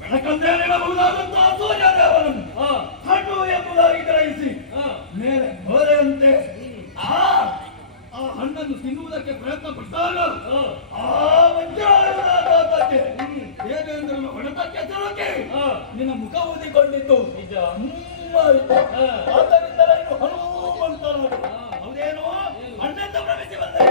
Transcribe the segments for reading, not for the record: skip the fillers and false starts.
ಬೆಳಕಂದೇನಿರಬಹುದಾದಂತಹ ಸೂರ್ಯದೇವರನ್ನು ಹಣ್ಣು ಎಂಬುದಾಗಿ ಗ್ರಹಿಸಿ ಮೇಲೆ ಹೋರೆಯಂತೆ ಆ ಹಣ್ಣನ್ನು ತಿನ್ನುವುದಕ್ಕೆ ಪ್ರಯತ್ನ ಪಟ್ಟಾಗ ಆ ವಜ್ರಾಯುಧಕ್ಕೆ ದೇವೇಂದ್ರನ ಹೊಡೆತಕ್ಕೆ ಸಿಲುಕಿ ನಿನ್ನ ಮುಖ ಊದಿಕೊಂಡಿದ್ದು ನಿಜ. ಆದ್ದರಿಂದ ನೀನು ಹನುಮಂತನಾದ ಹೌದೇನೋ ಹಣ್ಣೆಂದು ಭ್ರಮಿಸಿ ಬಂದೆ.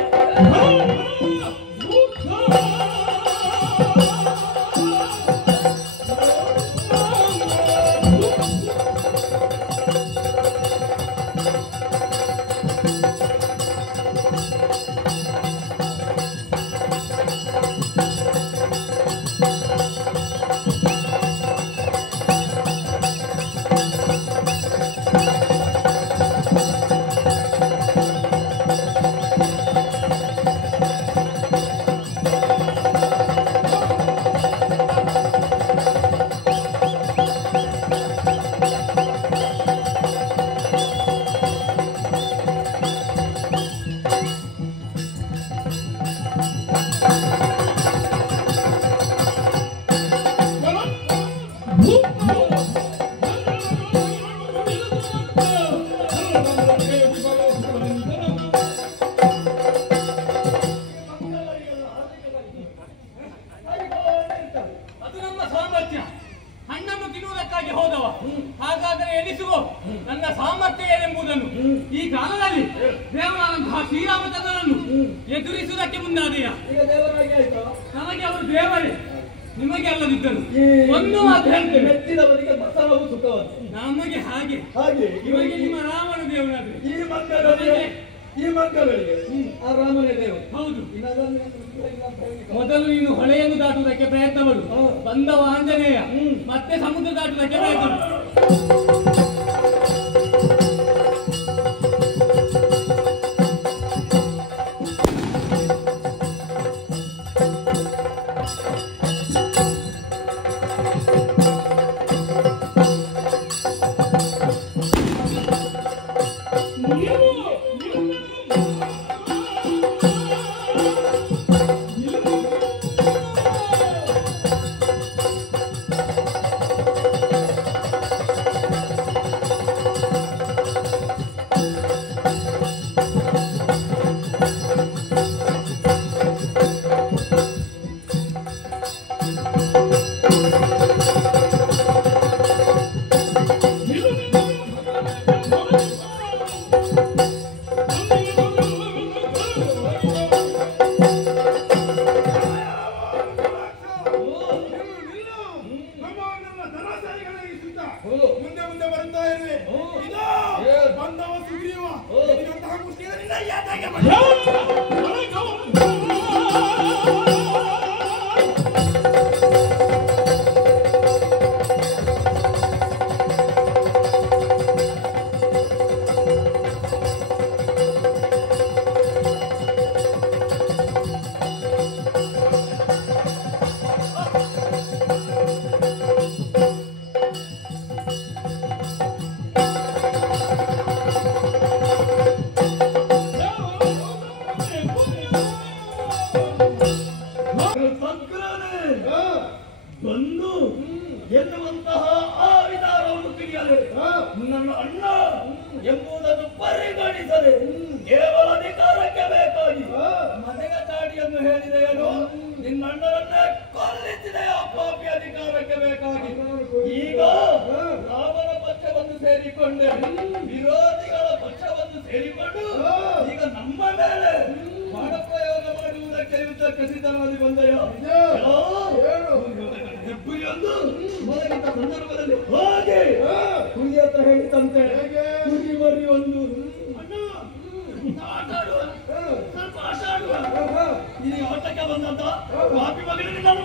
ನನ್ನ ಸಾಮರ್ಥ್ಯ ಏನೆಂಬುದನ್ನು ಈ ಕಾಲದಲ್ಲಿ ದೇವರಾದಂತಹ ಶ್ರೀರಾಮಚಂದ್ರನನ್ನು ಎದುರಿಸುವುದಕ್ಕೆ ಮುಂದಾದೆಯಾ? ನನಗೆ ಅವರು ದೇವರೇ, ನಿಮಗೆ ಅಲ್ಲದಿದ್ದರು. ಒಂದು ಮಾತು ಹೇಳ್ತೇನೆ, ಮೆಚ್ಚಿದವರಿಗೆ ಮಸಲವು ಸುಖವಂತೆ. ನಮಗೆ ಹಾಗೆ ಇವರಿಗೆ ನಿಮ್ಮ ರಾಮನ ದೇವರಾದ್ರೆ ಈ ಮಕ್ಕಳಿಗೆ ಆ ರಾಮನೇ ದೇವರು. ಹೌದು. ಮೊದಲು ನೀನು ಹೊಳೆಯನ್ನು ದಾಟುವುದಕ್ಕೆ ಪ್ರಯತ್ನ ಮಾಡು. ಬಂದವ ಆಂಜನೇಯ, ಮತ್ತೆ ಸಮುದ್ರ ದಾಟುವುದಕ್ಕೆ ಪ್ರಯತ್ನ ಮಾಡು. ಬಂದು ಎನ್ನುವಂತಹ ಆ ವಿಚಾರವನ್ನು ತಿಳಿಯದೆ ನನ್ನ ಅಣ್ಣ ಎಂಬುದನ್ನು ಪರಿಗಣಿಸದೆ ಕೇವಲ ಅಧಿಕಾರಕ್ಕೆ ಬೇಕಾಗಿ ಮನೆಯ ಚಾಡಿಯನ್ನು ಹೇಳಿದೆಯೇನು, ನಿನ್ನ ಅಣ್ಣನನ್ನೇ ಕೊಲ್ಲಿಸಿದೆಯ ಪಾಪಿ ಅಧಿಕಾರಕ್ಕೆ ಬೇಕಾಗಿ. ಈಗ ರಾಮನ ಪಕ್ಷವನ್ನು ಸೇರಿಕೊಂಡೆ, ವಿರೋಧಿಗಳ ಪಕ್ಷವನ್ನು ಸೇರಿಕೊಂಡು ಈಗ ನಮ್ಮ ಮೇಲೆ ಬಾಣಪ್ರಯೋಗ ಮಾಡುವುದಕ್ಕೆ ಯುದ್ಧಕ್ಕೆ ಸಿದ್ಧರಾಗಿ ಬಂದೆಯ. ಹೆಬ್ಬುರಿಯೊಂದು ಮಲಗಿದ್ದ ಸಂದರ್ಭದಲ್ಲಿ ಹಾಗೆ ಕುರಿ ಹತ್ರ ಹೇಳಿದಂತೆ ಕುರಿ ಮರಿ ಒಂದು ಸ್ವಲ್ಪ ಆಟ ಆಡುವ ಈ ಆಟಕ್ಕೆ ಬಂದಂತ ಪಾಪಿ ಮಗನಿಗೆ ನಾನು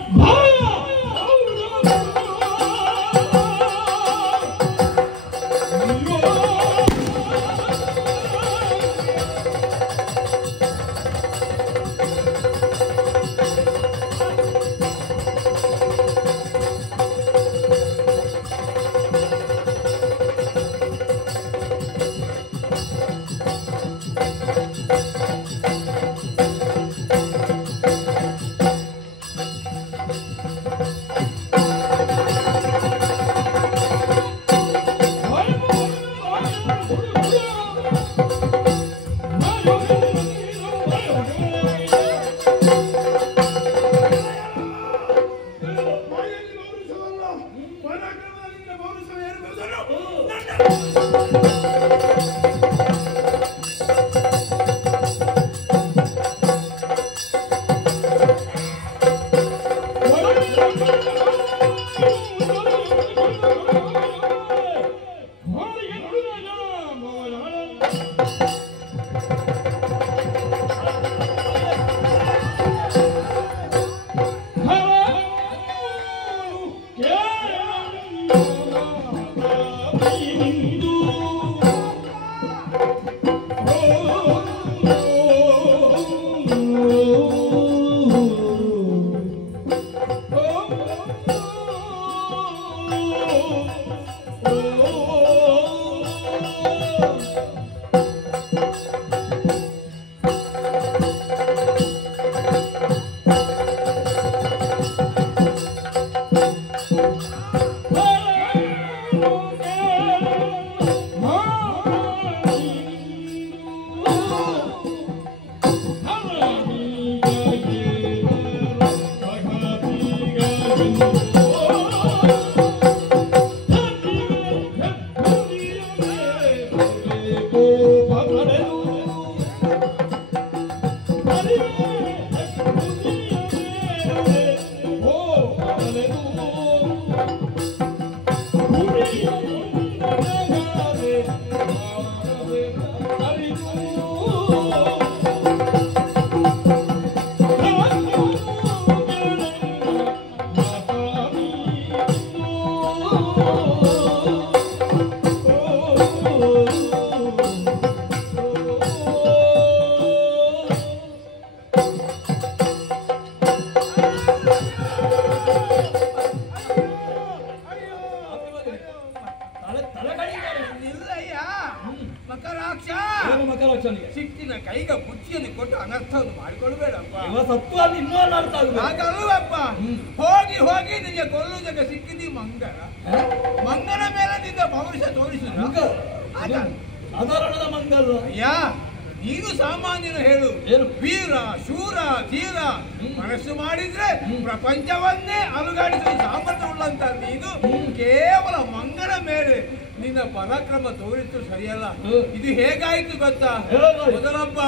ಸಿಕ್ಕಿನ ಕೈಗ ಬುಚ್ಚಿಯನ್ನು ಕೊಟ್ಟು ಅನರ್ಥವನ್ನು ಮಾಡಿಕೊಳ್ಬೇಡಪ್ಪ. ಹಾಗಲ್ವಪ್ಪ, ಹೋಗಿ ಹೋಗಿ ನಿಮಗೆ ಕೊಲ್ಲುವುದಕ್ಕೆ ಸಿಕ್ಕಿದಿ ಮಂಗನ. ಮಂಗನ ಮೇಲೆ ನಿನ್ನ ಪೌರುಷ ತೋರಿಸಿದ ಸಾಧಾರಣದ ಮಂಗಲ್. ಅಯ್ಯ, ನೀನು ಸಾಮಾನ್ಯನ ಹೇಳು, ವೀರ ಶೂರ ಧೀರ, ಮನಸ್ಸು ಮಾಡಿದ್ರೆ ಪ್ರಪಂಚವನ್ನೇ ಅಲುಗಾಡಿಸುವ ಸಾಮರ್ಥ್ಯ ಉಳ್ಳಂತ ನೀನು ಕೇವಲ ಮಂಗನ ಮೇಲೆ ನಿನ್ನ ಪರಾಕ್ರಮ ತೋರಿದ್ದು ಸರಿಯಲ್ಲ. ಇದು ಹೇಗಾಯ್ತು ಗೊತ್ತಾ? ಮೊದಲೊಬ್ಬ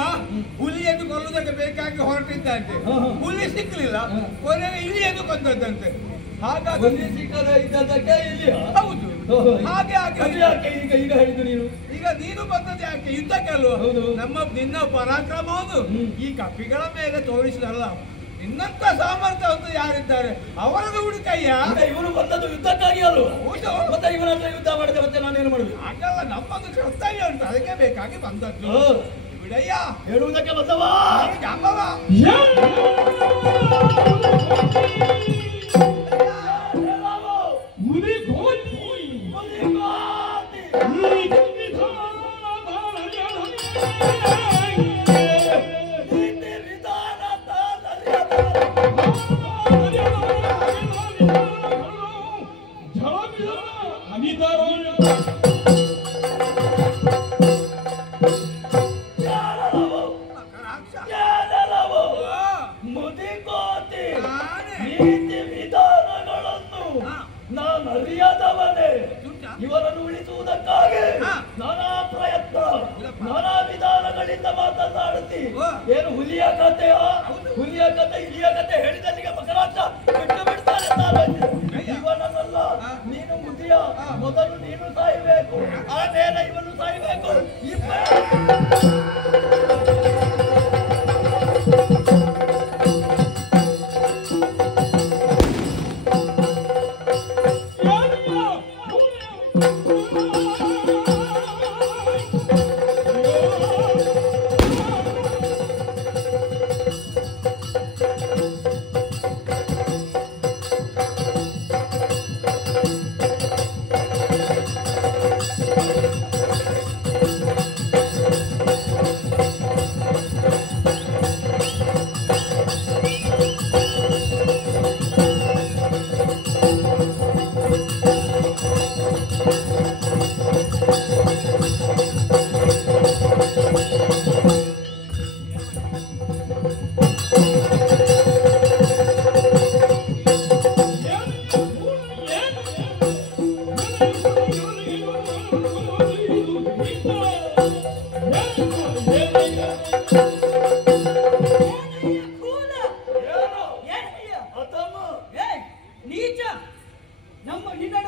ಹುಲಿಯನ್ನು ಕೊಲ್ಲುವುದಕ್ಕೆ ಬೇಕಾಗಿ ಹೊರಟಿದ್ದಂತೆ, ಹುಲಿ ಸಿಕ್ಕಲಿಲ್ಲ, ಕೊನೆಗೆ ಇಲಿಯನ್ನು ಕೊಂದದ್ದಂತೆ. ಹಾಗಾಗಿ ಇದ್ದದಕ್ಕೆ ಇಲ್ಲಿ ಹೌದು, ಹಾಗೆ ಯಾಕೆ ಈಗ ಹೇಳಿದ್ದು ನೀನು? ಈಗ ನೀನು ಬಂದದ್ದು ಯಾಕೆ? ಯುದ್ಧಕ್ಕೆ ಅಲ್ವ? ನಿನ್ನ ಪರಾಕ್ರಮವನ್ನು ಈ ಕಪಿಗಳ ಮೇಲೆ ತೋರಿಸಿದಲ್ಲ. ನಿನ್ನಂತ ಸಾಮರ್ಥ್ಯ ಅಂತ ಯಾರಿದ್ದಾರೆ ಅವರದ್ದು ಹುಡುಕಯ್ಯ. ಇವನು ಬಂದದ್ದು ಯುದ್ಧಕ್ಕಾಗಿ ಅಲ್ವ? ಮತ್ತೆ ಇವನ ಹತ್ರ ಯುದ್ಧ ಮಾಡಿದೆ, ಮತ್ತೆ ನಾನೇನು ಮಾಡುದು? ಹಾಗಲ್ಲ, ನಮ್ಮದು ಕರ್ತವ್ಯ ಉಂಟು, ಅದಕ್ಕೆ ಬೇಕಾಗಿ ಬಂದದ್ದು. ಬಿಡಯ್ಯ, ಹೇಳುವುದಕ್ಕೆ ಬಂದವ ಜಾಂಬವ. ನಾನು ಅರಿಯದವನೇ. ಇವರನ್ನು ಉಳಿಸುವುದಕ್ಕಾಗಿ ನಾನಾ ಪ್ರಯತ್ನ, ನಾನಾ ವಿಧಾನಗಳಿಂದ ಮಾತನಾಡುತ್ತಿ. ಏನು ಹುಲಿಯ ಕಥೆಯ? ಹುಲಿಯ ಕಥೆ, ಇಲಿಯ ಕಥೆ ಹೇಳಿದಲ್ಲಿಗೆ ಮಕರಾಕ್ಷ ಬಿಟ್ಟು ಬಿಡ್ತಾರೆ. ಇವನಲ್ಲ, ನೀನು ಮುದಿಯ, ಮೊದಲು ನೀನು ಸಾಯಬೇಕು, ಆಮೇಲೆ ಇವನು ಸಾಯಬೇಕು.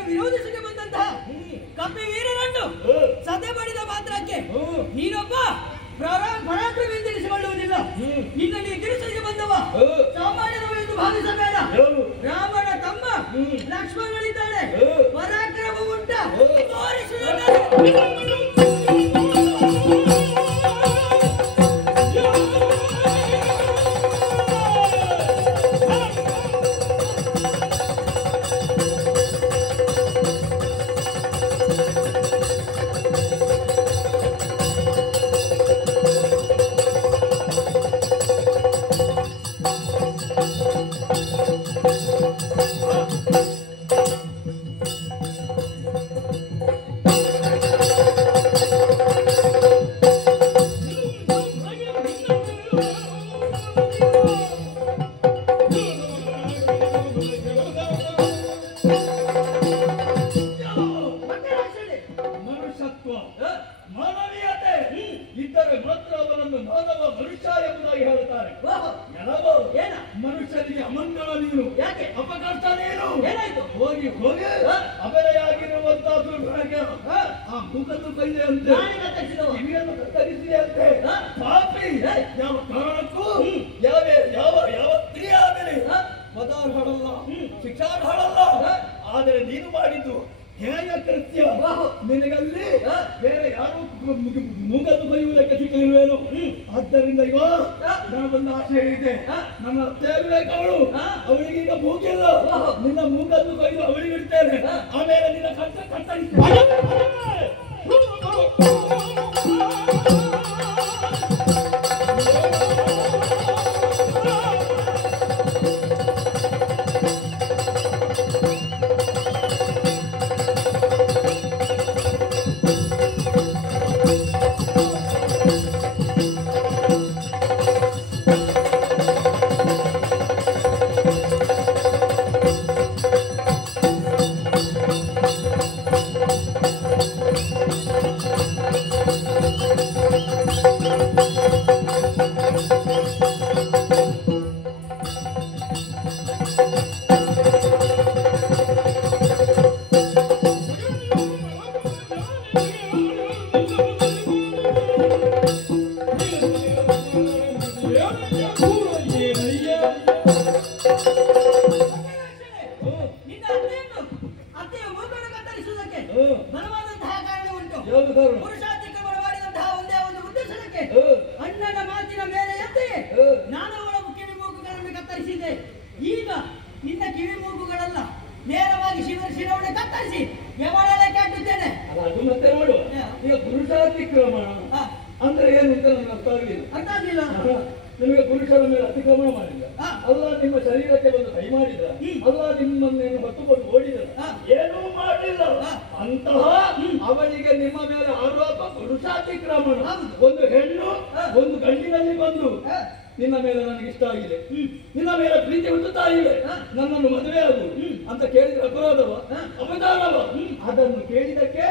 ವಿರೋಧಿಸಿಗೆ ಬಂದಂತಹ ಕಪಿ ವೀರರನ್ನು ಸದೆ ಮಾಡಿದ ಮಾತ್ರಕ್ಕೆ ನೀನೊಬ್ಬ ಪರಾಕ್ರಮಿಸಿಕೊಳ್ಳುವುದಿಲ್ಲ. ನಿನ್ನಲ್ಲಿ ಗಿರಿಸಲಿಗೆ ಬಂದವ ಸಾಮಾನ್ಯರು ಭಾವಿಸಬೇಡ. ರಾಮನ ತಮ್ಮ ಲಕ್ಷ್ಮಣನಿದ್ದಾನೆ, ಪರಾಕ್ರಮ ಉಂಟ ಹೋಗಿ ಹೋಗಿ ಅಬಲೆಯಾಗಿರುವಂತಹ ದುರ್ಭಾಗ್ಯ ಆ ಮುಖದ್ದು ಕೈದೆ ಅಂತೆ ಕಿವಿಯನ್ನು ಕತ್ತರಿಸಿದೆ ಅಂತೆ ಪಾಪಿ ಯಾವ ಕಾರಣಕ್ಕೂ ಯಾವ ಯಾವ ಯಾವ ಕ್ರಿಯಾಗಲಿ ಪದಾರ್ಹಳಲ್ಲ ಶಿಕ್ಷಾರ್ಹಳಲ್ಲ. ಆದರೆ ನೀನು ಮಾಡಿದ್ದು ಹೇಯ ಕೃತ್ಯ. ನಿನಗಲ್ಲಿ ಬೇರೆ ಯಾರು ಮೂಗದ್ದು ಕೈಯುವುದಕ್ಕೆ ಸಿಕ್ಕಲಿರುವೇನು. ಆದ್ದರಿಂದ ಈಗ ನನಗೊಂದು ಆಶೆ ಇದೆ. ನನ್ನ ಅತ್ತೆಯಾಗಬೇಕವಳು, ಅವಳಿಗೆ ಈಗ ಮೂಗಿಲ್ಲ. ನಿನ್ನ ಮೂಗದ್ದು ಕೈದು ಅವಳಿಗೆ ಇಡ್ತೇನೆ, ಆಮೇಲೆ ನಿನ್ನ ಕತ್ತರಿಸ್ತೇನೆ. ಅಣ್ಣನ ಮಾತಿನ ಮೇಲೆ ಎತ್ತಿ ನಾನು ಅವಳ ಕಿವಿ ಮೂಗುಗಳನ್ನು ಕತ್ತರಿಸಿದೆ. ಈಗ ನಿನ್ನ ಕಿವಿ ಮೂಗುಗಳಲ್ಲ, ನೇರವಾಗಿ ಶಿರವಣೆ ಕತ್ತರಿಸಿ ಯವಳಕ್ಕೆ ಹಾಕಿದ್ದೇನೆ. ಅದು ಮತ್ತೆ ನೋಡು, ಈಗ ಪುರುಷಾತಿಕ್ರಮಣ ಅಂದ್ರೆ ಏನು ಅಂತ ನನಗೆ ಅರ್ಥ ಆಗಲಿಲ್ಲ. ನಿಮಗೆ ಪುರುಷರ ಮೇಲೆ ಅತಿಕ್ರಮಣ ಮಾಡಿದ ಅಲ್ಲ, ನಿಮ್ಮ ಶರೀರಕ್ಕೆ ಬಂದು ಕೈ ಮಾಡಿದ ಅಲ್ಲ, ನಿಮ್ಮನ್ನೇನು ಹೊತ್ತುಕೊಂಡು ಓಡಿದ, ಏನೂ ಮಾಡಲಿಲ್ಲ. ಅಂತಹ ಅವಳಿಗೆ ನಿಮ್ಮ ಮೇಲೆ ಆರೋಪ ಪುರುಷಾತಿಕ್ರಮಣ. ಒಂದು ಹೆಣ್ಣು ಒಂದು ಗಂಡಿನಲ್ಲಿ ಬಂದು ನಿನ್ನ ಮೇಲೆ ನನಗೆ ಇಷ್ಟ ಆಗಿದೆ, ನಿನ್ನ ಮೇಲೆ ಪ್ರೀತಿ ಹುಟ್ಟುತ್ತಾ ಇದೆ, ನನ್ನನ್ನು ಮದುವೆ ಆಗು ಅಂತ ಕೇಳಿದ್ರೆ ಅಪರಾಧವ ಅಪಚಾರವ? ಅದನ್ನು ಕೇಳಿದಕ್ಕೆ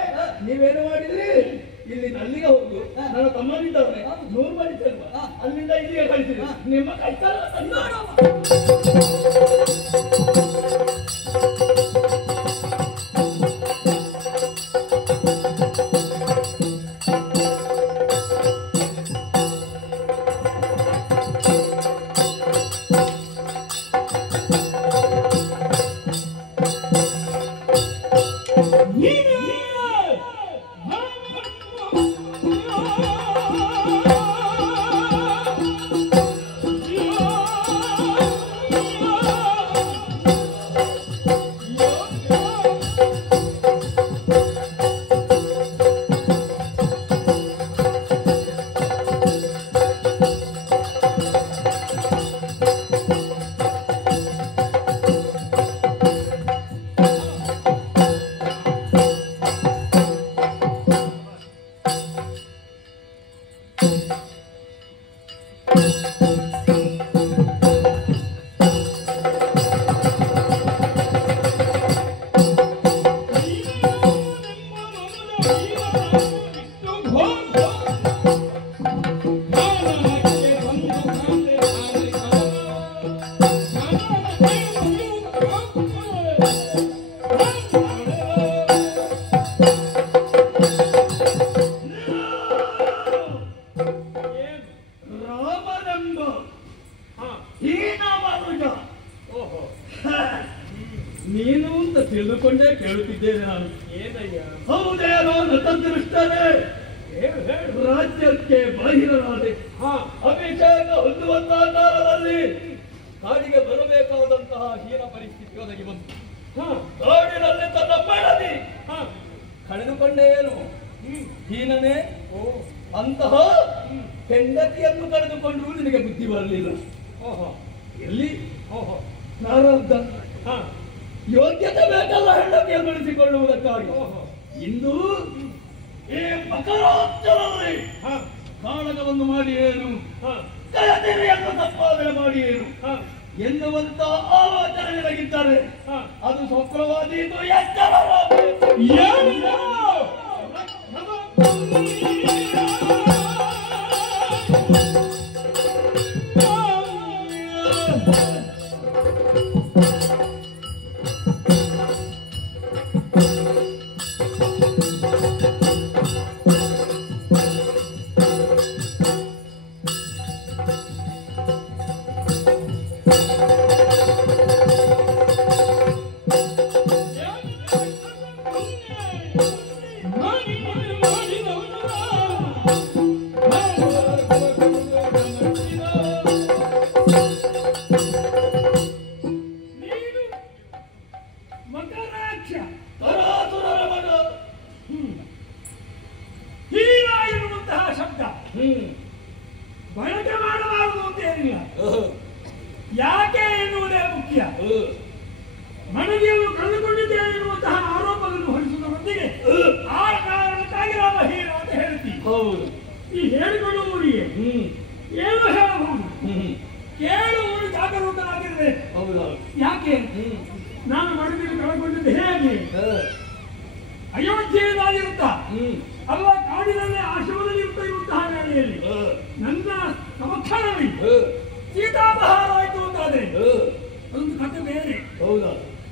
ನೀವೇನು ಮಾಡಿದ್ರಿ? ಇಲ್ಲಿ ಅಲ್ಲಿಗೆ ಹೋಗು, ನನ್ನ ತಮ್ಮನಿದ್ದಾನೆ 100 ಮಣಿ ಚೆಲ್ವ, ಅಲ್ಲಿಂದ ಇಲ್ಲಿಗೆ ಕಳಿಸಿದ್ರಿ. ನಿಮ್ಮ ಕಷ್ಟ ನೀನು ಅಂತ ತಿಳಿದುಕೊಂಡೇ ಕೇಳುತ್ತಿದ್ದೇನೆ ನಾನು. ಹೌದೇನೋ ನತದೃಷ್ಟರೇ, ರಾಜ್ಯಕ್ಕೆ ಬಾಹಿರರಾದೆ ಅಭಿಷೇಕ ಹೊಂದುವಂತಹ ಕಾಲದಲ್ಲಿ ಕಾಡಿಗೆ ಬರಬೇಕಾದಂತಹ ಹೀನ ಪರಿಸ್ಥಿತಿ ಒದಗಿ ಬಂತು. ಕಾಡಿನಲ್ಲಿ ತನ್ನ ಮಡದಿ ಕಳೆದುಕೊಂಡೇನು ಹೀನನೇ. ಅಂತಹ ಹೆಂಡತಿಯನ್ನು ಕಳೆದುಕೊಂಡು ನಿನಗೆ ಬುದ್ಧಿ ಬರಲಿಲ್ಲ. ಎಲ್ಲಿ ಪ್ರಾರಬ್ಧ ಯೋಗ್ಯತೆ ಬೇಕಲ್ಲ ಹೆಂಡತಿಯನ್ನು ಉಳಿಸಿಕೊಳ್ಳುವುದಕ್ಕಾಗಿ. ಇಂದು ಈ ಮಕರೋತ್ಸವದಲ್ಲಿ ಕಾಳಗವನ್ನು ಮಾಡಿ ಏನು, ಕಯತಿರಿಯನ್ನು ಸಂಪಾದನೆ ಮಾಡಿ ಏನು ಎನ್ನುವಂತ ಆಲೋಚನೆ ನಿನಗಿದ್ದಾರೆ. ಅದು ಸ್ವಪ್ನವಾದಿ, ಇದು ಎಚ್ಚರವಾಗಬೇಕು. ಏನು ಹೇಳಬಹುದು? ಕೇಳುವವರು ಜಾಗರೂಕರಾಗಿರ್ಬೇಕು. ಯಾಕೆ ನಾನು ಮನದಲ್ಲಿ ಕಳಗೊಂಡಿದ್ದು ಹೇಗೆ ಅಯೋಧ್ಯೆಯಲ್ಲಿರುತ್ತಾ ಅಲ್ಲ ಕಾಡಿನಲ್ಲಿ ಆಶ್ರಮದಲ್ಲಿ ಇರುವಂತಹ ವೇಳೆಯಲ್ಲಿ ನನ್ನ ಸಮಕ್ಷಣದಲ್ಲಿ ಸೀತಾಪಹಾರ ಆಯ್ತು ಅಂತಾದ್ರೆ ಅದೊಂದು ಕಥೆ ಬೇರೆ.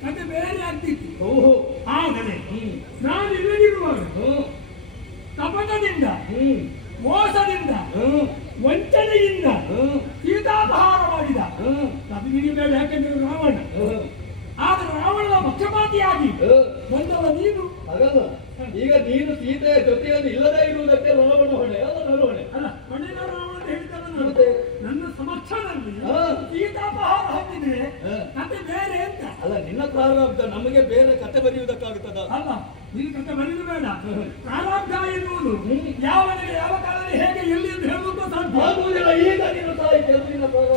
ಕಥೆ ಬೇರೆ ಆಗ್ತಿತ್ತು. ಆದರೆ ನಾನು ಇಲ್ಲದಿರುವಾಗ ಕಪಟದಿಂದ ಮೋಸದಿಂದ ವಂಚನೆಯಿಂದ ಸೀತಾಪಹಾರ ಮಾಡಿದ ಅದು ನಿಮಗೆ ಬೇಡ. ಯಾಕೆಂದ್ರೆ ರಾವಣ. ಆದ್ರೆ ರಾವಣನ ಪಕ್ಷಪಾತಿಯಾಗಿ ಬಂದವ ನೀನು. ಹಾಗಲ್ಲ, ಈಗ ನೀನು ಸೀತೆಯ ಜೊತೆಯಲ್ಲಿ ಇಲ್ಲದೇ ಇರುವುದಕ್ಕೆ ರಾವಣ ಹೊಣೆ ಅಲ್ಲ ನಾನು ಹೊಣೆ ಅಲ್ಲ. ಹೊಣೆನ ರಾವಣ ಹೇಳ್ತಾನೆ ನನ್ನ ಸಮಕ್ಷದಲ್ಲಿ ಸೀತಾಪಹಾರ ಹಾಕಿದ್ರೆ ಕತೆ ಬೇರೆ ಅಂತ. ಅಲ್ಲ, ನಿನ್ನ ಪ್ರಾರಬ್ಧ ನಮಗೆ ಬೇರೆ ಕತೆ ಬರೆಯುವುದಕ್ಕಾಗುತ್ತದ? ಅಲ್ಲ, ನಿನ್ನ ಕತೆ ಬರೆಯುವುದು ಬೇಡ. ಪ್ರಾರಬ್ಧ ಎನ್ನುವುದು ಯಾವನಿಗೆ ಯಾವ ಕಾಲದಲ್ಲಿ ಹೇಗೆ ಎಲ್ಲಿ ಅಂತ ಹೇಳುವುದು ಸಾಧ್ಯ ಆಗುವುದಿಲ್ಲ. ಈಗ ನೀನು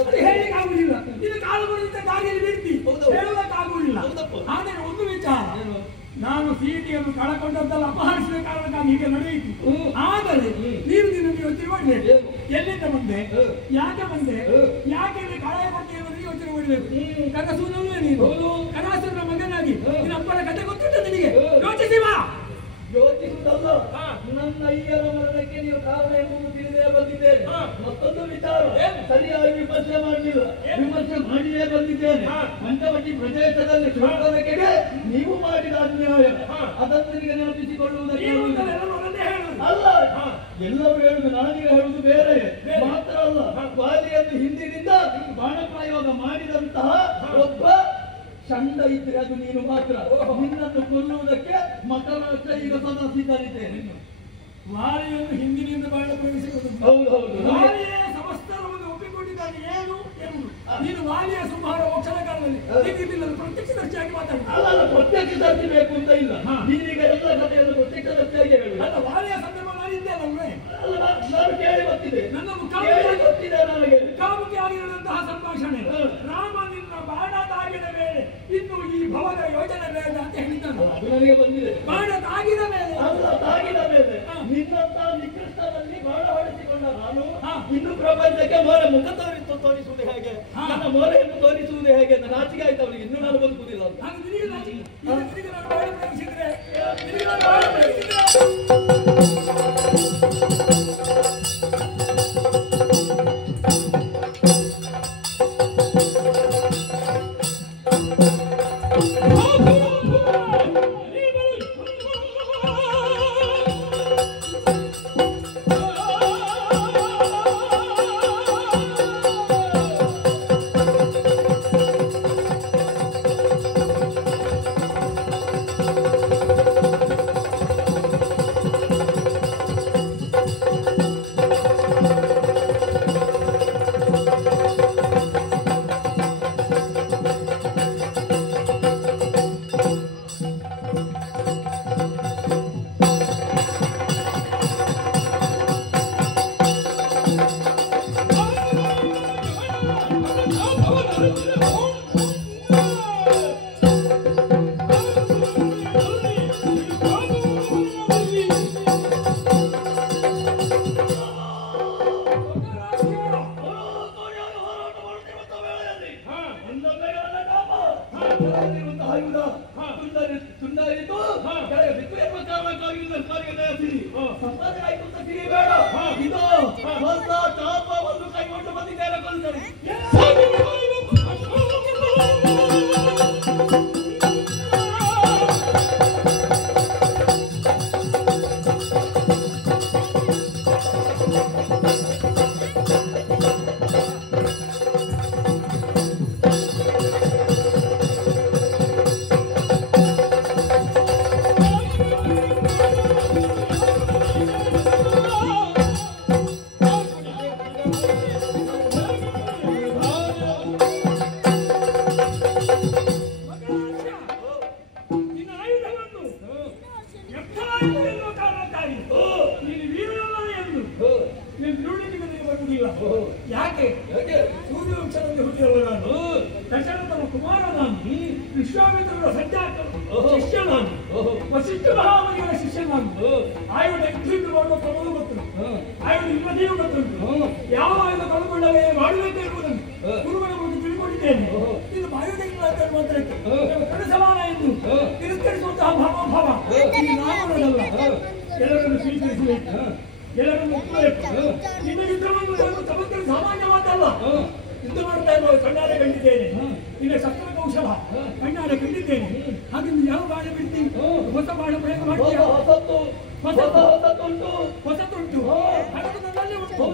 ಅದು ಹೇಳಿಕಾಗುವುದಿಲ್ಲ. ಇದು ಕಾಲ ಬರುವಂತ ದಾರಿಯಲ್ಲಿ ಬಿಡ್ತಿ ಹೇಳುವುದಕ್ಕಾಗುವುದಿಲ್ಲ. ಆದರೆ ಒಂದು ವಿಚಾರ, ನಾನು ಸೀತೆಯನ್ನು ಕಳಕೊಂಡದ್ದಲ್ಲ ಅಪಹರಿಸಿದ ಕಾರಣಕ್ಕಾಗಿ ಹೀಗೆ ನಡೆಯಿತು. ಆದರೆ ನೀನು ನಿನಗೆ ಯೋಚನೆ ಮಾಡಬೇಕು. ಎಲ್ಲಿಂದ ಬಂದೆ, ಯಾಕೆ ಬಂದೆ, ಯಾಕೆ ಕಳಾಯ ಕೊಟ್ಟೆ ಎಂಬುದು ಯೋಚನೆ ಮಾಡಬೇಕು. ಕನಸುನಲ್ಲೇ ನೀನು ಕನಸುನ ಮಗನಾಗಿ ನಿನ್ನಪ್ಪನ ಕತೆ ಗೊತ್ತಿತ್ತು ನಿನಗೆ. ಯೋಚಿಸಿ ಬಾ. ಯೋಚಿಸುವುದಲ್ಲ, ನನ್ನ ಅಯ್ಯನ ಮರಣಕ್ಕೆ ನೀವು ಕಾರಣ ಎಂಬುದು ತಿಳಿದೇ ಬಂದಿದ್ದೇನೆ. ಮತ್ತೊಂದು ವಿಚಾರ, ಸರಿಯಾಗಿ ವಿಮರ್ಶೆ ಮಾಡಲಿಲ್ಲ. ವಿಮರ್ಶೆ ಮಾಡಿಯೇ ಬಂದಿದ್ದೇನೆ. ಪಂಚವಟಿ ಪ್ರದೇಶದಲ್ಲಿ ಶುಲ್ಕದಕ್ಕೆ ನೀವು ಮಾಡಿದ ಅನ್ಯಾಯ ಅದನ್ನು ಈಗ ನೆನಪಿಸಿಕೊಳ್ಳುವುದಕ್ಕೆ ಅಲ್ಲ. ಎಲ್ಲರೂ ಹೇಳುದು ನಾನೀಗ ಹೇಳುವುದು ಬೇರೆ ಮಾತ್ರ ಅಲ್ಲ. ವಾಲಿಯನ್ನು ಹಿಂದಿನಿಂದ ಬಾಣ ಪ್ರಯೋಗ ಮಾಡಿದಂತಹ ಒಬ್ಬ ಚಂಡ ಇದ್ರೆ ಅದು ನೀನು ಮಾತ್ರ. ನಿನ್ನನ್ನು ಕೊಲ್ಲುವುದಕ್ಕೆ ಮಕರಾಕ್ಷ ಈಗ ಸದಾ ಸಿದ್ಧರಿದ್ದೇನೆ. ವಾಲಿಯನ್ನು ಹಿಂದಿನಿಂದ ಬಾಳ ಪ್ರವೇಶಿಸುವುದು. ಹೌದೌದು, ವಾಲಿಯೇ ಸಮಸ್ತರವನ್ನು ಒಪ್ಪಿಕೊಂಡಿದ್ದಾನೆ ಏನು ಎಂಬುದು. ನೀನು ವಾಲಿಯ ಸಂಹಾರ ಮೋಕ್ಷದ ಕಾಲದಲ್ಲಿ ಪ್ರತ್ಯಕ್ಷದರ್ಶಿಯಾಗಿ ಮಾತಾಡ್ತೀನಿ. ಅಲ್ಲ, ಪ್ರತ್ಯಕ್ಷದರ್ಶಿ ಬೇಕು ಅಂತ ಇಲ್ಲ. ನೀನೀಗ ಎಲ್ಲ ಕಥೆಯನ್ನು ಪ್ರತ್ಯಕ್ಷದರ್ಶಿಯಾಗಿ ಹೇಳಿ. ಅಲ್ಲ, ವಾಲಿಯ ಸಂದರ್ಭ ನಾನಿದ್ದೇನಲ್ವೇ? ನಾನು ಕೇಳಿ ಗೊತ್ತಿದೆ, ನನ್ನ ಗೊತ್ತಿದೆ ನನಗೆ. ಮುಖಾಮುಖಿ ಆಗಿರುವಂತಹ ಸಂಭಾಷಣೆ. ರಾಮ ನಿನ್ನ ಬಾಣ ತಾಗಿದ ಮೇಲೆ ಇನ್ನು ಈ ಭವನ ಯೋಜನೆ ಬೇಡ ಅಂತ ಹೇಳಿದ್ದಾನೆ. ಅದು ನನಗೆ ಬಂದಿದೆ. ಬಾಣ ತಾಗಿದ ಮೇಲೆ ಅಲ್ಲ, ತಾಗಿದ ಮೇಲೆ ನಿನ್ನಂತ ನಿಕೃಷ್ಟದಲ್ಲಿ ಬಾಣ ಹೊಡೆಸಿಕೊಂಡ ನಾನು ಇನ್ನು ಪ್ರಪಂಚಕ್ಕೆ ಮುಖ ತೋರಿಸುವುದು ಹೇಗೆ, ನನ್ನ ಮೊರೆಯನ್ನು ತೋರಿಸುವುದು ಹೇಗೆ ಅಂತ ನಾಚಿಕೆ ಆಯ್ತು ಅವನಿಗೆ. ಇನ್ನು ನಾನು ಬದುಕುವುದಿಲ್ಲ ಅಂತ. ನಾನು ನಿನಗೆ ನಾನು ಬಾಣ ಪ್ರವೇಶಿಸಿದ್ರೆ ನಿನಗೆ ನಾನು ಬಾಣ ಪ್ರವೇಶಿಸಿದ್ರೆ ಯಾಕೆ ಸೂರ್ಯವಂಶದಲ್ಲಿ ಹುಟ್ಟಿದವ ನಾನು, ದಶರಥನ ಕುಮಾರ ನಾನು, ವಿಶ್ವಾಮಿತ್ರರ ಶಿಷ್ಯ ನಾನು, ವಸಿಷ್ಠ ಮಹಾಮನಿಗಳ ಶಿಷ್ಯ ನಾನು, ಆಯುಧ ಯುದ್ಧ ಮಾಡುವ ಕ್ರಮವೂ ಗೊತ್ತು. ಆಯುಧ ನಿಮ್ಮದೆಯೂ ಗೊತ್ತುಂಟು. ಯಾವ ಆಯುಧ ಕಳ್ಕೊಂಡಾಗ ಮಾಡಬೇಕು ಎಂಬುದನ್ನು ಗುರುಗಳ ಬಗ್ಗೆ ತಿಳ್ಕೊಂಡಿದ್ದೇನೆ. ಇದು ಆಯುಧ ಇಲ್ಲ ಅಂತ ಮಾತ್ರಕ್ಕೆ ಕಡಸಮಾನ ಎಂದು ತಿರಸ್ಕರಿಸುವಂತಹ ಭಾವಭಾವ ಈ ನಾಮಗಳಲ್ಲ. ಎಲ್ಲರನ್ನು ಸ್ವೀಕರಿಸಬೇಕು, ಎಲ್ಲರನ್ನು ಒಪ್ಪಬೇಕು. ನಿನ್ನ ಯುದ್ಧವನ್ನು ಸಮುದ್ರ ಸಾಮಾನ್ಯವಾದಲ್ಲ. ಯುದ್ಧ ಮಾಡ್ತಾ ಇರುವ ಕಣ್ಣಾರೆ ಕಂಡಿದ್ದೇನೆ. ನಿನ್ನ ಶಸ್ತ್ರ ಕೌಶಲ ಕಣ್ಣಾರೆ ಕಂಡಿದ್ದೇನೆ. ಹಾಗಾಗಿ ಯಾವ ಬಾಣ ಬಿಡ್ತೀನಿ, ಹೊಸ ಬಾಣ ಪ್ರಯೋಗ ಮಾಡ್ತೀಯ. ಹೊಸತುಂಟು ಹಣದು ನನ್ನಲ್ಲಿ ಉಂಟು.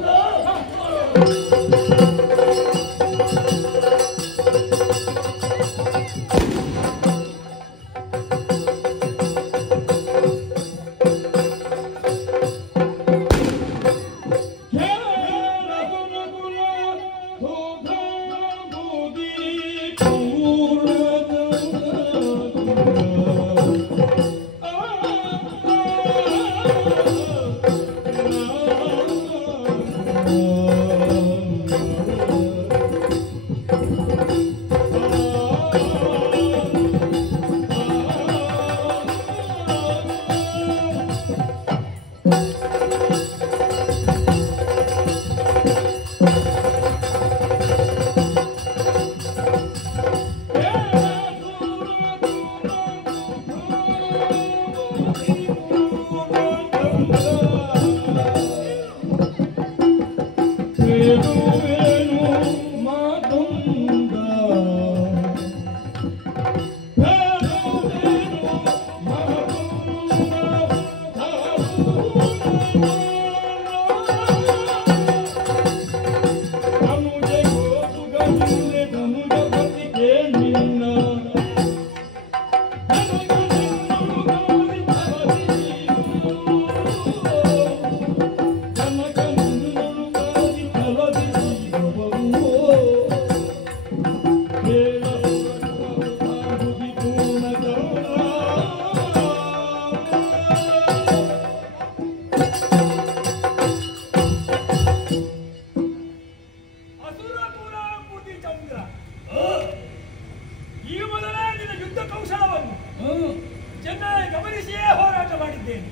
ಚೆನ್ನಾಗಿ ಗಮನಿಸಿಯೇ ಹೋರಾಟ ಮಾಡಿದ್ದೇನೆ.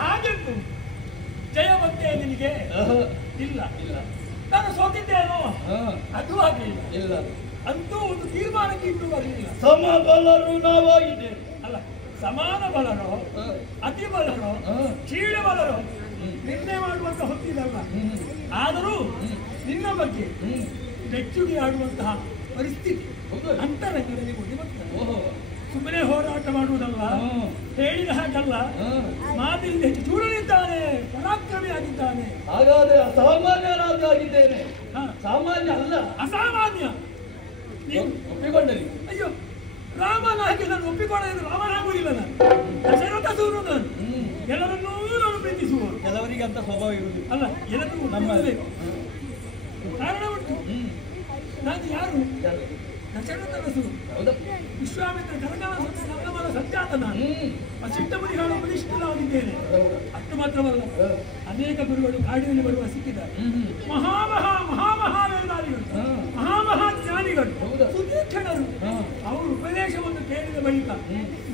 ಹಾಗೆಂದು ಜಯ ಬಂತೆ ನಿನಗೆ? ಇಲ್ಲ ಇಲ್ಲ, ನಾನು ಸೋತಿದ್ದೇನೋ? ಅದು ಹಾಗೆ ಇಲ್ಲ. ಅಂತೂ ಒಂದು ತೀರ್ಮಾನಕ್ಕೆ ಇಟ್ಟು ಬರಲಿಲ್ಲ. ಸಮಬಲರು ನಾವಾಗಿದ್ದೇವೆ. ಅಲ್ಲ, ಸಮಾನ ಬಲರೋ ಅತಿ ಬಲರೋ ಕ್ಷೀಣ ಬಲರೋ ನಿರ್ಣಯ ಮಾಡುವಂತ ಹೊತ್ತಿದಲ್ಲ. ಆದರೂ ನಿನ್ನ ಬಗ್ಗೆ ಬೆಚ್ಚುಡಿ ಆಡುವಂತಹ ಪರಿಸ್ಥಿತಿ ಅಂತರಂಗದಲ್ಲಿ ಮುಗಿ ಬರ್ತದೆ. ಸುಮ್ಮನೆ ಹೋರಾಟ ಮಾಡುವುದಲ್ಲ, ಹೇಳಿದ ಹಾಗಲ್ಲ, ಮಾತಿನಿಂದ ಹೆಚ್ಚು ಚೂಡಲಿದ್ದಾನೆ, ಪರಾಕ್ರಮಿ ಆಗಿದ್ದಾನೆ. ಹಾಗಾದ್ರೆ ಅಸಾಮಾನ್ಯನಾಗಿದ್ದೇನೆ. ಸಾಮಾನ್ಯ ಅಲ್ಲ, ಅಸಾಮಾನ್ಯ. ನೀವು ಒಪ್ಪಿಕೊಂಡರಿ? ಅಯ್ಯೋ, ರಾಮನ ಹಾಗೆ ನಾನು ಒಪ್ಪಿಕೊಳ್ಳೋದು ರಾಮನಾಗುವುದಿಲ್ಲ. ನಾನು ದಶರಥ ಸೂರು, ನಾನು ಎಲ್ಲರನ್ನೂ ನಾನು ಪ್ರೀತಿಸುವುದು. ಕೆಲವರಿಗೆ ಅಂತ ಸ್ವಭಾವ ಇರುವುದಿಲ್ಲ. ಅಲ್ಲ, ಎಲ್ಲರೂ ನಮ್ಮಬೇಕು ಕಾರಣ ಉಂಟು. ನಾನು ಯಾರು? ದಶರಥನ ಸೂರು, ವಿಶ್ವಾಮಿತ್ರ ಕನಕಮಲ ಸಂಜಾತ. ನಾನು ವಸಿಷ್ಠ ಮುನಿಗಳು ಬಲಿಷ್ಠನಾಗಿದ್ದೇನೆ. ಅಷ್ಟು ಮಾತ್ರವಲ್ಲ, ಅನೇಕ ಗುರುಗಳು ಕಾಡಿನಲ್ಲಿ ಬರುವ ಸಿಕ್ಕಿದ್ದಾರೆ. ಮಹಾವೇದಾರಿಗಳು, ಮಹಾಜ್ಞಾನಿಗಳು, ಸುದೀಕ್ಷಣರು. ಅವರು ಉಪದೇಶವನ್ನು ಕೇಳಿದ ಬಳಿಕ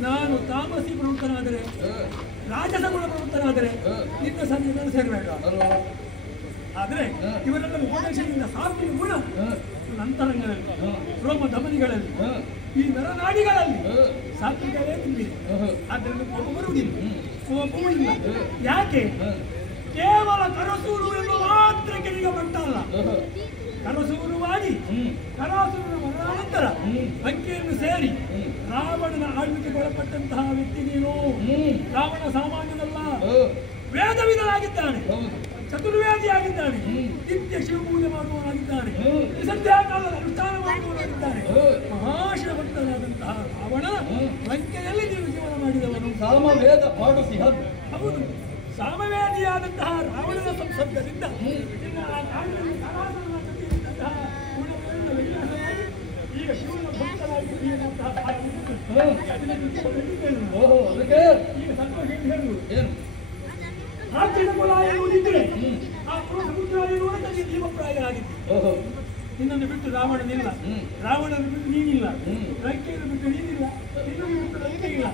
ನಾನು ತಾಮಸಿ ಪ್ರವೃತ್ತನಾದರೆ, ರಾಜಸ ಗುಣ ಪ್ರವೃತ್ತನಾದರೆ ನಿನ್ನ ಸಂಜೆ ಸೇರಬೇಡ. ಆದರೆ ಇವರೆಲ್ಲ ಉಪದೇಶದಿಂದ ಸಾತ್ವಿಕ ಗುಣ ಅಂತರಂಗದಲ್ಲಿ, ರೋಮ ಧಮನಿಗಳಲ್ಲಿ, ಈ ನರನಾಡಿಗಳಲ್ಲಿ ಸಾತ್ವಿಕವೇ ತುಂಬಿದೆ. ಆದ್ದರಿಂದ ಕೋಪ ಬರುವುದಿಲ್ಲ, ಕೋಪವೂ ಇಲ್ಲ. ಯಾಕೆ? ಕೇವಲ ಕರಸೂರು ಎಂದು ಮಾತ್ರ ಕೆಳಗೆ ಬಟ್ಟಲ್ಲ. ಕರಸೂರು ಮಾಡಿ ಕರಾಸುರನ ಮರಣಾನಂತರ ಲಂಕೆಯನ್ನು ಸೇರಿ ರಾವಣನ ಆಳ್ವಿಕೆಗೆ ಒಳಪಟ್ಟಂತಹ ವ್ಯಕ್ತಿ ನೀನು. ರಾವಣ ಸಾಮಾನ್ಯನಲ್ಲ, ವೇದವಿದನಾಗಿದ್ದಾನೆ, ಚತುರ್ವೇದಿಯಾಗಿದ್ದಾನೆ, ನಿತ್ಯ ಶಿವಪೂಜೆ ಮಾಡುವವನಾಗಿದ್ದಾನೆ, ಸಂಧ್ಯಾಕಾಲದ ಅನುಷ್ಠಾನ ಮಾಡುವವನಾಗಿದ್ದಾನೆ. ಮಹಾಶಿವಭಕ್ತನಾದಂತಹ ರಾವಣ ಲಂಕೆಯಲ್ಲಿ ನೀವು ಜೀವನ ಮಾಡಿದವನು. ಸಾಮವೇದ ಪಾಡುಸಿ. ಹೌದು, ಸಾಮವೇದಿಯಾದಂತಹ ರಾವಣನ ಸಂಸರ್ಗದಿಂದ ನಿನ್ನ ಆ ಕಾಡಿನಲ್ಲಿ ಕರಾಸುರನ ಜೊತೆಯಿದ್ದಂತಹ ಗುಣಗಳನ್ನು ವಿನ್ಯಾಸವಾಗಿ ಈಗ ಶಿವನ ಭಕ್ತರಾಗಿರುವಂತಹ ಈಗ ಸಂತೋಷ ಹೇಳುವುದು ಏನು? ರಾಜ್ಯದ ಕುಲ ಎನ್ನುವುದಿದ್ದರೆ ಆ ಸಮುದ್ರ ಎನ್ನುವುದಕ್ಕೆ ಜೀವಪ್ರಾಯರಾಗಿತ್ತು. ನಿನ್ನನ್ನು ಬಿಟ್ಟು ರಾವಣನಿಲ್ಲ, ರಾವಣನ ಬಿಟ್ಟು ನೀನಿಲ್ಲ, ಲಂಕೆಯನ್ನು ಬಿಟ್ಟು ನೀನಿಲ್ಲ, ನಿನ್ನನ್ನು ಬಿಟ್ಟು ಲಂಕೆ ಇಲ್ಲ.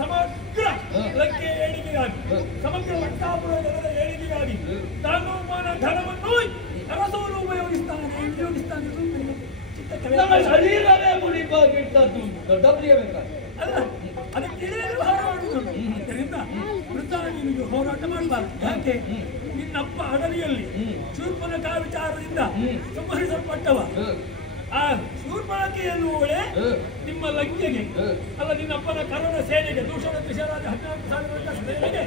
ಸಮಗ್ರ ಲಂಕೆಯ ಏಳಿಗೆಗಾಗಿ, ಸಮಗ್ರ ಲಂಕಾಪುರ ಜನರ ಏಳಿಗೆಗಾಗಿ ತಾನು ಮಾನ ಧನವನ್ನು ಅರಸೋರು ಉಪಯೋಗಿಸ್ತಾನೆ ನಮ್ಮ ಶರೀರವೇ ಮುಡಿಪಾಗಿಟ್ಟದ್ದು ದೊಡ್ಡ ಪ್ರಿಯಬೇಕಾಗಿ ಅಲ್ಲ, ಅದಕ್ಕೆ ಹೋರಾಡುವುದು. ಆದ್ದರಿಂದ ವೃದ್ಧ ನಿನಗೆ ಹೋರಾಟ ಮಾಡಬಾರದು. ಯಾಕೆ? ನಿನ್ನಪ್ಪ ಅಡವಿಯಲ್ಲಿ ಶೂರ್ಪನಖಾ ವಿಚಾರದಿಂದ ಸಂಹರಿಸಲ್ಪಟ್ಟವ. ಆ ಶೂರ್ಪನಖೆ ಎನ್ನುವಳೆ ನಿಮ್ಮ ಲಂಕೆಗೆ ಅಲ್ಲ, ನಿನ್ನಪ್ಪನ ಕರ್ಣ ಸೇನೆಗೆ ದೂಷಣ ತ್ರಿಶರಾಜ 14,000 ಸೇನೆಗೆ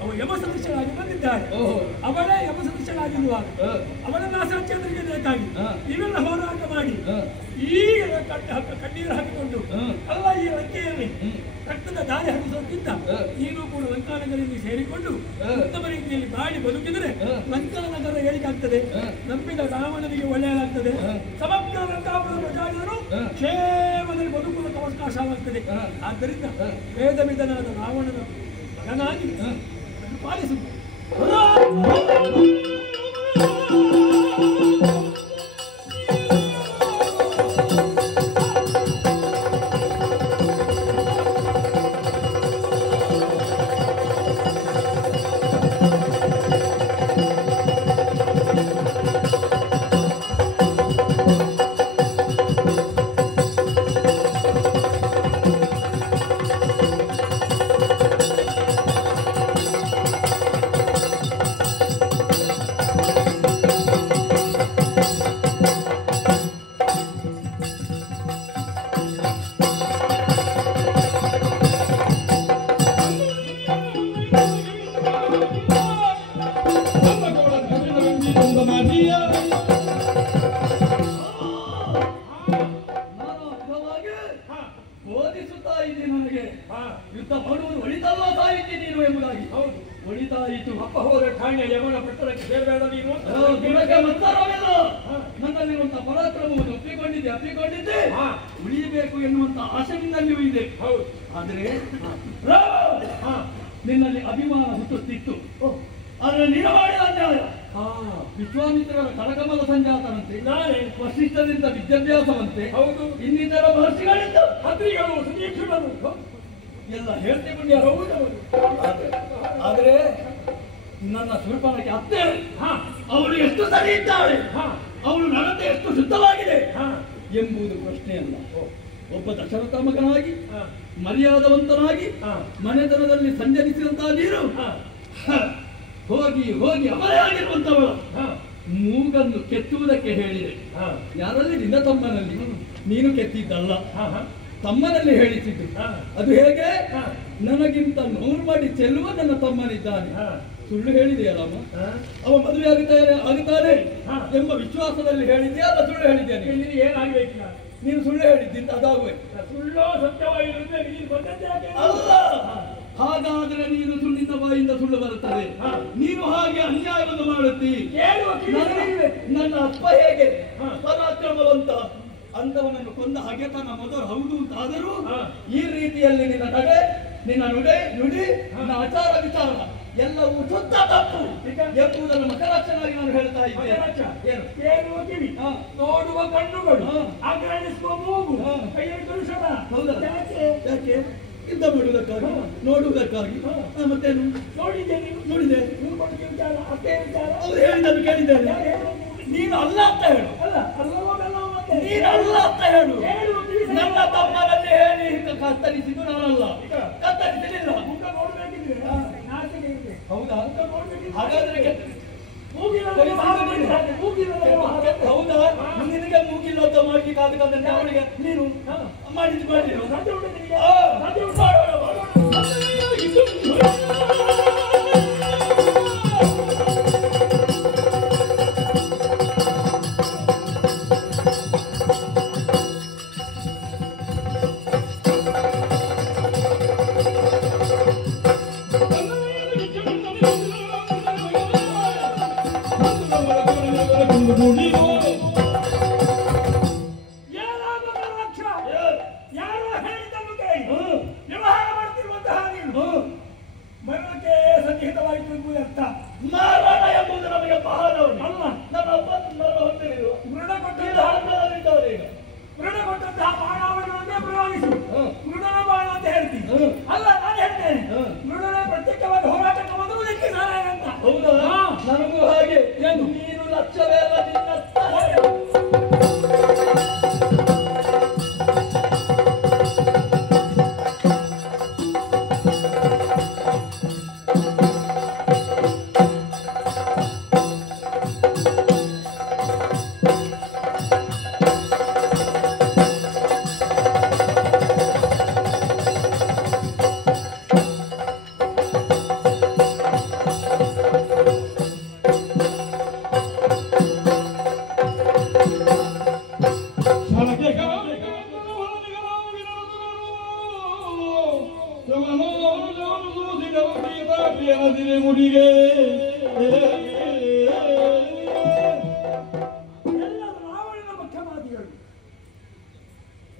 ಅವ ಯಮಸದೃಶರಾಗಿ ಬಂದಿದ್ದಾರೆ. ಅವಳೇ ಯಮಸದೃಶರಾಗಿರುವಾಗ ಅವಳ ನಾಸಾಚಂದ್ರಿಗೆ ಬೇಕಾಗಿ ನೀವೆಲ್ಲ ಹೋರಾಟ ಮಾಡಿ ಈಗ ಕಣ್ಣೀರು ಹಾಕಿಕೊಂಡು ಅಲ್ಲ ಈ ಲಂಕೆಯಲ್ಲಿ ರಕ್ತದ ದಾರಿ ಹರಿಸೋಕ್ಕಿಂತ ನೀನು ಕೂಡ ಲಂಕಾನಗರಲ್ಲಿ ಸೇರಿಕೊಂಡು ಉತ್ತಮ ರೀತಿಯಲ್ಲಿ ಬಾಳಿ ಬದುಕಿದರೆ ಲಂಕಾನಗರ ಏಳಿಗಾಗ್ತದೆ, ನಂಬಿದ ರಾವಣನಿಗೆ ಒಳ್ಳೆಯದಾಗ್ತದೆ, ಸಮಗ್ರ ಲಂಕಾಪುರದ ಪ್ರಜಾಜನರು ಕ್ಷೇಮದಲ್ಲಿ ಬದುಕುವುದಕ್ಕೆ ಅವಕಾಶವಾಗ್ತದೆ. ಆದ್ದರಿಂದ ವೇದ ವಿಧನಾದ ರಾವಣನ ಮಗನಾಗಿ ಪಾಲಿಸುವುದು. ಬೋಧಿಸುತ್ತಾ ಇದ್ದೀನಿ ನನಗೆ ಯುದ್ಧ ಮಾಡುವುದು ಒಳಿತಲ್ಲ ಸಾಹಿತ್ಯ ನೀನು ಎಂಬುದಾಗಿ. ಒಳಿತಾಯಿತು. ಅಪ್ಪ ಹೋದ ಠಾಣೆ ಯಮನ ಪಟ್ಟಣಕ್ಕೆ ಸೇರಬೇಡ ನೀನು. ನನ್ನಲ್ಲಿರುವಂತ ಪರಾಕ್ರಮವನ್ನು ಅಪ್ಪಿಕೊಂಡಿದ್ದೆ ಉಳಿಯಬೇಕು ಎನ್ನುವಂತ ಆಸೆ ನಿನ್ನಲ್ಲಿಯೂ ಇದೆ. ಆದರೆ ನಿನ್ನಲ್ಲಿ ಅಭಿಮಾನ ಹುಟ್ಟುತ್ತಿತ್ತು. ಆದ್ರೆ ನೀನು ಮಾಡಿದ ಅನ್ಯಾಯ. ವಿಶ್ವಾಮಿತ್ರರ ಕಳಕಮಲ ಸಂಜಾತನಂತೆ, ವಸಿಷ್ಠದಿಂದ ವಿದ್ಯಾಭ್ಯಾಸವಂತೆ, ಹೌದು, ಇನ್ನಿತರ ಮಹರ್ಷಿಗಳಿಂದ ಅತಿಗಳು ಸುದೀಕ್ಷಣರು ಎಲ್ಲ ಹೇಳ್ತಿಕೊಂಡು ಆದ್ರೆ ನನ್ನ ಶೂರ್ಪನಖೆ ಅತ್ತೆ ಅವಳು ಎಷ್ಟು ಸರಿ ಇದ್ದಾಳೆ, ಅವಳು ನಡತೆ ಎಷ್ಟು ಶುದ್ಧವಾಗಿದೆ ಎಂಬುದು ಪ್ರಶ್ನೆ ಅಲ್ಲ. ಒಬ್ಬ ದಶರಥ ಮಗನಾಗಿ ಮರ್ಯಾದವಂತನಾಗಿ ಮನೆತನದಲ್ಲಿ ಸಂಚರಿಸಿದಂತಹ ನೀರು ಹೋಗಿ ಹೋಗಿ ಅಮರೆಯಾಗಿರುವಂತವಳ ಮೂಗನ್ನು ಕೆತ್ತುವುದಕ್ಕೆ ಹೇಳಿದೆ. ಯಾರಲ್ಲಿ? ನಿನ್ನ ತಮ್ಮನಲ್ಲಿ. ನೀನು ಕೆತ್ತಿದ್ದಲ್ಲ, ತಮ್ಮನಲ್ಲಿ ಹೇಳಿಸಿದ್ದು. ಅದು ಹೇಗೆ? ನನಗಿಂತ 100 ಮಾಡಿ ಚೆಲ್ಲುವ ನನ್ನ ತಮ್ಮನಿದ್ದಾನೆ. ಸುಳ್ಳು ಹೇಳಿದೆಯಲ್ಲಮ್ಮ, ಅವ ಮದುವೆ ಆಗುತ್ತಾನೆ ಎಂಬ ವಿಶ್ವಾಸದಲ್ಲಿ ಹೇಳಿದ್ಯಾ ಅಲ್ಲ ಸುಳ್ಳು ಹೇಳಿದ್ದೇನೆ? ಏನಾಗಬೇಕು? ನೀನು ಸುಳ್ಳು ಹೇಳಿದ್ದಿಂದ ಅದಾಗುವೆ. ಸುಳ್ಳೋ ಸತ್ಯವಾಗಿರುತ್ತೆ ಅಲ್ಲ. ಹಾಗಾದ್ರೆ ನೀನು ಸುಳ್ಳಿನ ಬಾಯಿಂದ ಸುಳ್ಳು ಬರುತ್ತದೆ. ನೀನು ಹಾಗೆ ಅನ್ಯಾಯವನ್ನು ಮಾಡುತ್ತಿ. ನನ್ನ ಅಪ್ಪ ಹೇಗೆ ಪರಾಕ್ರಮವಂತ ಅಂತವನನ್ನು ಕೊಂದ ಹಾಗೆ ತನ್ನ ಮೊದಲು ಹೌದು ಅಂತಾದರೂ ಈ ರೀತಿಯಲ್ಲಿ ನಿನ್ನ ನಡೆ, ನಿನ್ನ ನುಡಿ, ನಿನ್ನ ಆಚಾರ ವಿಚಾರ ಎಲ್ಲವೂ ಶುದ್ಧ ತಪ್ಪು ಎಂಬುದನ್ನು ಮಕರಾಕ್ಷನಾಗಿ ನಾನು ಹೇಳ್ತಾ ಇದ್ದೇನೆ. ನೋಡುವ ಕಣ್ಣುಗಳು, ಅಗ್ರಣಿಸುವ ಮೂಗು, ಕೈಯಲ್ಲಿ ಕಲುಷಣ. ಯಾಕೆ? ಯುದ್ಧ ಮಾಡುವುದಕ್ಕಾಗಿ, ನೋಡುವುದಕ್ಕಾಗಿ. ಮತ್ತೇನು? ನೋಡಿದೆ. ಅವ್ರು ಹೇಳಿದ್ದನ್ನು ಕೇಳಿದ್ದೇನೆ. ನೀನು ಅಲ್ಲ ಅಂತ ಹೇಳು. ನೀನು ಅಲ್ಲ ಅಂತ ಹೇಳು. ನನ್ನ ತಮ್ಮನಲ್ಲಿ ಹೇಳಿ ಕತ್ತರಿಸಿದ್ದು ನಾನಲ್ಲ, ಕತ್ತರಿಸಲಿಲ್ಲ. ಹೌದಾ? ಹಾಗಾದ್ರೆ ಹೌದಾ? ನಿನಗೆ ಮೂಗಿಲ್ಲ ಅಂತ ಮಾಡ್ಲಿಕ್ಕೆ ಆಗದಂತೆ ಅವಳಿಗೆ ನೀನು ಮಾಡಿದ್ದು ಯಾರೋ ಹೇಳಿದ್ದನ್ನು ಮುಡಿಗೆ ಎಲ್ಲ ರಾವಣನ ಮುಖ್ಯವಾದಿಗಳು,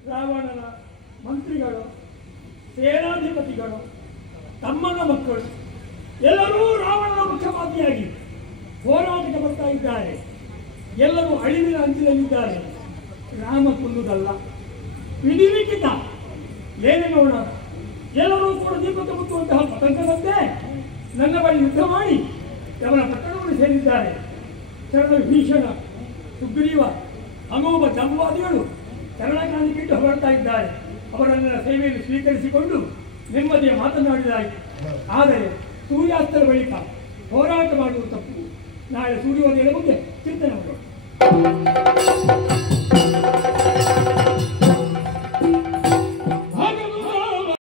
ರಾವಣನ ಮಂತ್ರಿಗಳು, ಸೇನಾಧಿಪತಿಗಳು, ತಮ್ಮನ ಮಕ್ಕಳು ಎಲ್ಲರೂ ರಾವಣನ ಮುಖ್ಯವಾದಿಯಾಗಿ ಹೋರಾಟಕ್ಕೆ ಬರ್ತಾ ಇದ್ದಾರೆ. ಎಲ್ಲರೂ ಅಳಿವಿನ ಅಂಚಿನಲ್ಲಿದ್ದಾರೆ. ರಾಮ ಕೊಲ್ಲುವುದಲ್ಲ, ವಿಧಿಲಿಖಿತ ಏನೇ ನೋಡೋಣ. ಎಲ್ಲರೂ ಕೂಡ ದೀಪಕ್ಕೆ ಮುತ್ತುವಂತಹ ಪತಂಗದಂತೆ ನನ್ನ ಬಳಿ ಯುದ್ಧ ಮಾಡಿ ಅವರ ಪಟ್ಟಣವನ್ನು ಸೇರಿದ್ದಾರೆ. ಶರಣ ಭೀಷಣ, ಸುಗ್ರೀವ, ಅಮೋಘ ಜಂಬವಾದಿಗಳು ಶರಣಕಾಣಿಕೆಯಿಟ್ಟು ಹೊರಡ್ತಾ ಇದ್ದಾರೆ. ಅವರನ್ನ ಸೇವೆಯನ್ನು ಸ್ವೀಕರಿಸಿಕೊಂಡು ನೆಮ್ಮದಿಯ ಮಾತನಾಡಿದಾಯಿತು. ಆದರೆ ಸೂರ್ಯಾಸ್ತರ ಬಳಿಕ ಹೋರಾಟ ಮಾಡುವ ತಪ್ಪು. ನಾಳೆ ಸೂರ್ಯೋದಯದ ಮುಂದೆ ಚಿಂತನೆ ಮಾಡೋಣ.